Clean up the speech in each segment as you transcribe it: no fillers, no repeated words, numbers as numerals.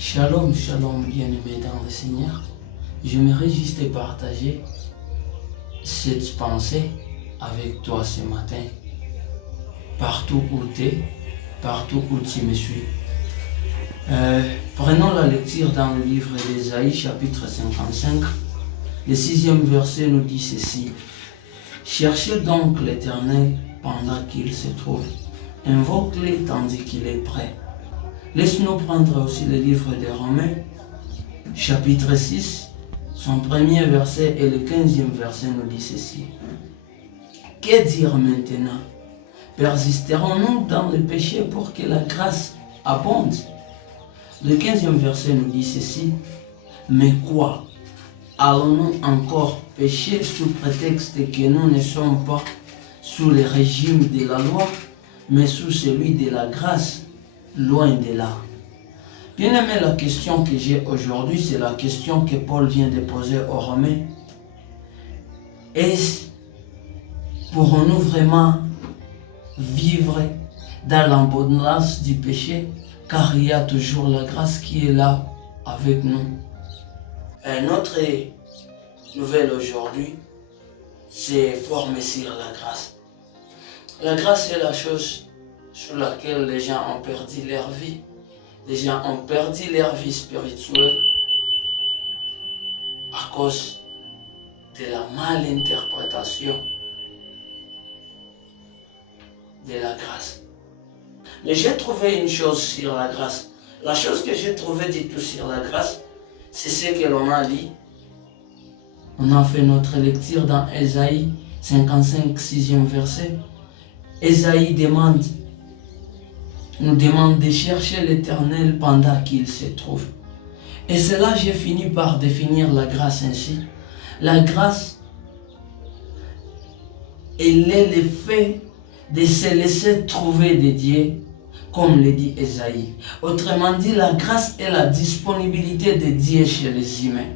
Shalom, shalom, bien-aimés dans le Seigneur. J'aimerais juste partager cette pensée avec toi ce matin. Partout où tu es, partout où tu me suis. Prenons la lecture dans le livre d'Ésaïe, chapitre 55. Le 6e verset nous dit ceci. Cherchez donc l'Éternel pendant qu'il se trouve. Invoque-le tandis qu'il est prêt. Laisse-nous prendre aussi le livre des Romains, chapitre 6, son premier verset et le 15e verset nous dit ceci. Que dire maintenant? Persisterons-nous dans le péché pour que la grâce abonde? Le 15e verset nous dit ceci. Mais quoi? Allons-nous encore pécher sous prétexte que nous ne sommes pas sous le régime de la loi, mais sous celui de la grâce? Loin de là. Bien aimé, la question que j'ai aujourd'hui, c'est la question que Paul vient de poser aux Romains. Pourrons-nous vraiment vivre dans l'abondance du péché, car il y a toujours la grâce qui est là avec nous? Notre nouvelle aujourd'hui, c'est former sur la grâce. La grâce est la chose sur laquelle les gens ont perdu leur vie. Les gens ont perdu leur vie spirituelle à cause de la malinterprétation de la grâce. Mais j'ai trouvé une chose sur la grâce. La chose que j'ai trouvée du tout sur la grâce, c'est ce que l'on a dit. On a fait notre lecture dans Ésaïe 55, 6e verset. Ésaïe nous demande de chercher l'Éternel pendant qu'il se trouve. Et c'est là que j'ai fini par définir la grâce ainsi. La grâce, elle est le fait de se laisser trouver de Dieu, comme le dit Ésaïe. Autrement dit, la grâce est la disponibilité de Dieu chez les humains.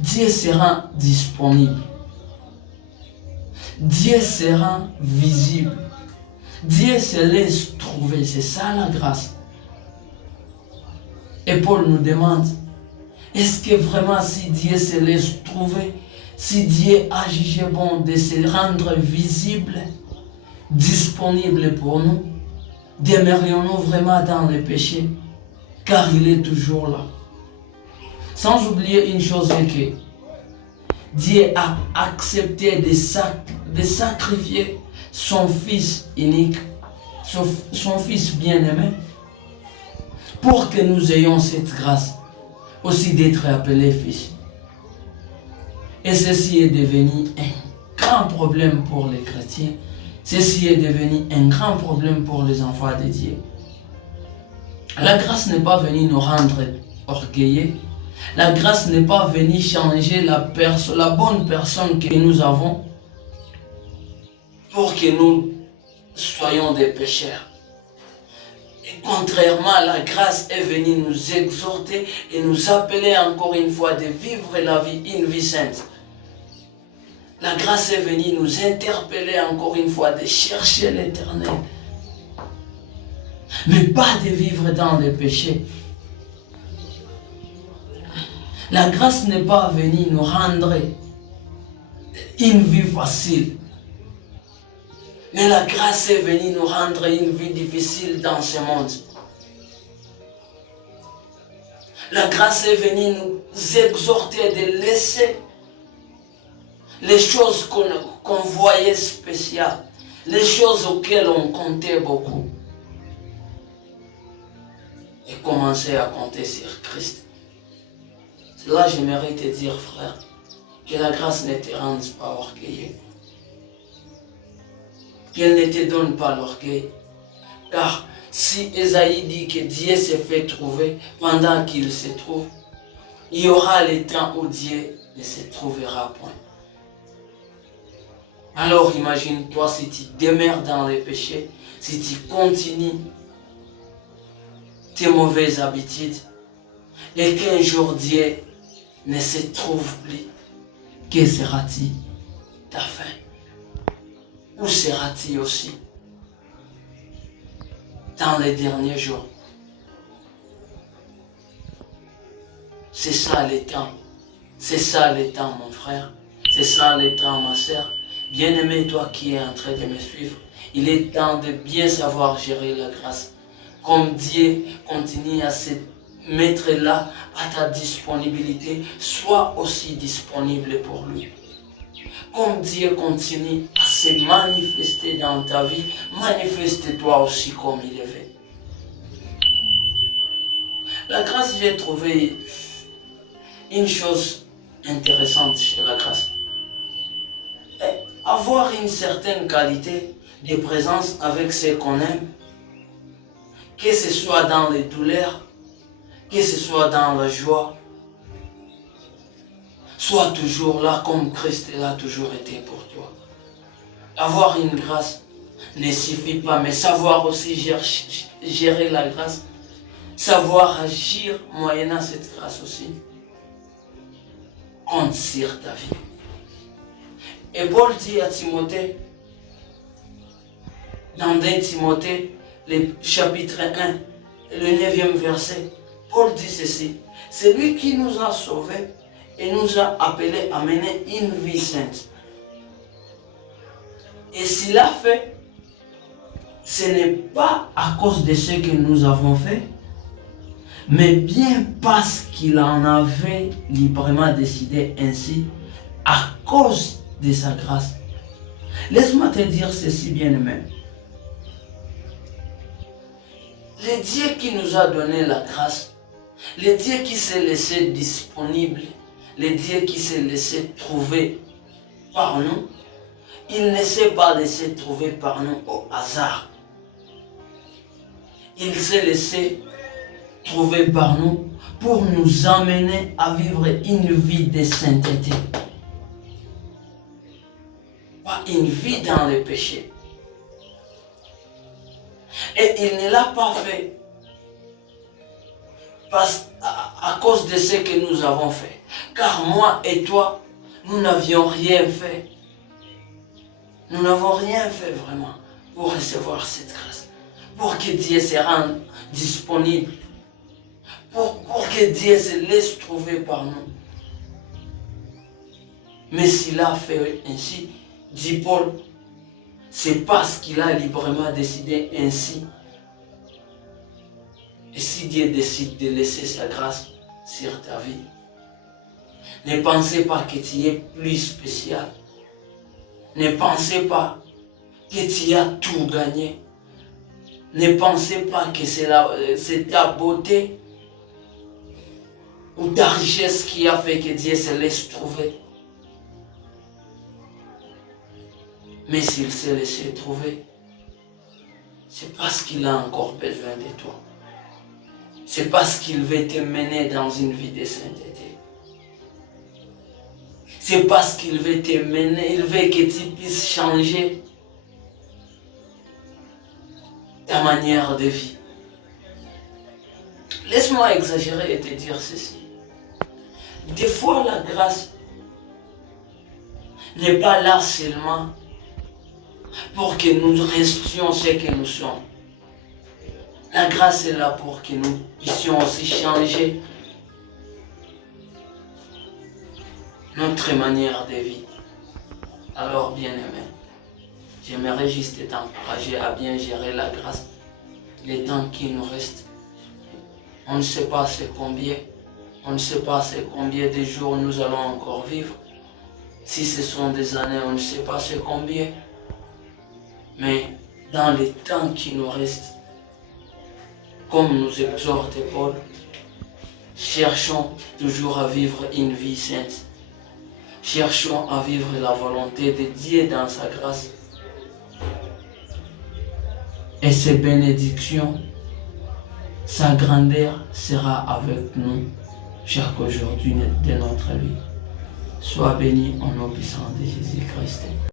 Dieu sera disponible. Dieu sera visible. Dieu se laisse trouver, c'est ça la grâce. Et Paul nous demande, est-ce que vraiment si Dieu se laisse trouver, si Dieu a jugé bon de se rendre visible, disponible pour nous, demeurions-nous vraiment dans le péché, car il est toujours là. Sans oublier une chose, c'est que Dieu a accepté de sacrifier son Fils unique, son Fils bien-aimé, pour que nous ayons cette grâce aussi d'être appelés fils. Et ceci est devenu un grand problème pour les chrétiens. Ceci est devenu un grand problème pour les enfants de Dieu. La grâce n'est pas venue nous rendre orgueilleux. La grâce n'est pas venue changer la bonne personne que nous avons pour que nous soyons des pécheurs. Et contrairement, la grâce est venue nous exhorter et nous appeler encore une fois de vivre une vie sainte. La grâce est venue nous interpeller encore une fois de chercher l'Éternel. Mais pas de vivre dans le péché. La grâce n'est pas venue nous rendre une vie facile. Mais la grâce est venue nous rendre une vie difficile dans ce monde. La grâce est venue nous exhorter de laisser les choses qu'on voyait spéciales, les choses auxquelles on comptait beaucoup, et commencer à compter sur Christ. C'est là que j'aimerais te dire, frère, que la grâce ne te rende pas orgueilleux. Qu'elle ne te donne pas l'orgueil. Car si Ésaïe dit que Dieu se fait trouver pendant qu'il se trouve, il y aura le temps où Dieu ne se trouvera point. Alors imagine-toi si tu demeures dans le péché, si tu continues tes mauvaises habitudes, et qu'un jour Dieu ne se trouve plus, que sera-t-il ta fin? Où sera-t-il aussi dans les derniers jours? C'est ça le temps. C'est ça le temps, mon frère. C'est ça le temps, ma sœur. Bien-aimé, toi qui es en train de me suivre, il est temps de bien savoir gérer la grâce. Comme Dieu continue à se mettre là à ta disponibilité, sois aussi disponible pour lui. Comme Dieu continue à se manifester dans ta vie, manifeste-toi aussi comme il est fait. La grâce, j'ai trouvé une chose intéressante chez la grâce. Avoir une certaine qualité de présence avec ceux qu'on aime, que ce soit dans les douleurs, que ce soit dans la joie, sois toujours là comme Christ l'a toujours été pour toi. Avoir une grâce ne suffit pas, mais savoir aussi gérer la grâce, savoir agir moyennant cette grâce aussi, compte sur ta vie. Et Paul dit à Timothée, dans 2 Timothée, le chapitre 1, le 9e verset, Paul dit ceci: c'est lui qui nous a sauvés et nous a appelés à mener une vie sainte. Et s'il a fait, ce n'est pas à cause de ce que nous avons fait, mais bien parce qu'il en avait librement décidé ainsi, à cause de sa grâce. Laisse-moi te dire ceci, bien-aimé. Le Dieu qui nous a donné la grâce, le Dieu qui s'est laissé disponible, le Dieu qui s'est laissé trouver par nous, il ne s'est pas laissé trouver par nous au hasard. Il s'est laissé trouver par nous pour nous amener à vivre une vie de sainteté. Pas une vie dans le péché. Et il ne l'a pas fait à cause de ce que nous avons fait. Car moi et toi, nous n'avions rien fait. Nous n'avons rien fait vraiment pour recevoir cette grâce. Pour que Dieu se rende disponible. Pour que Dieu se laisse trouver par nous. Mais s'il a fait ainsi, dit Paul, c'est parce qu'il a librement décidé ainsi. Et si Dieu décide de laisser sa grâce sur ta vie, ne pensez pas que tu es plus spécial. Ne pensez pas que tu as tout gagné. Ne pensez pas que c'est ta beauté ou ta richesse qui a fait que Dieu se laisse trouver. Mais s'il s'est laissé trouver, c'est parce qu'il a encore besoin de toi. C'est parce qu'il veut te mener dans une vie de sainteté. C'est parce qu'il veut te mener, il veut que tu puisses changer ta manière de vie. Laisse-moi exagérer et te dire ceci. Des fois, la grâce n'est pas là seulement pour que nous restions ce que nous sommes. La grâce est là pour que nous puissions aussi changer notre manière de vie. Alors, bien-aimé, j'aimerais juste t'encourager à bien gérer la grâce, les temps qui nous restent. On ne sait pas c'est combien, on ne sait pas c'est combien de jours nous allons encore vivre. Si ce sont des années, on ne sait pas c'est combien. Mais dans les temps qui nous restent, comme nous exhorte Paul, cherchons toujours à vivre une vie sainte. Cherchons à vivre la volonté de Dieu dans sa grâce. Et ses bénédictions, sa grandeur sera avec nous chaque jour de notre vie. Sois béni au nom puissant de Jésus-Christ.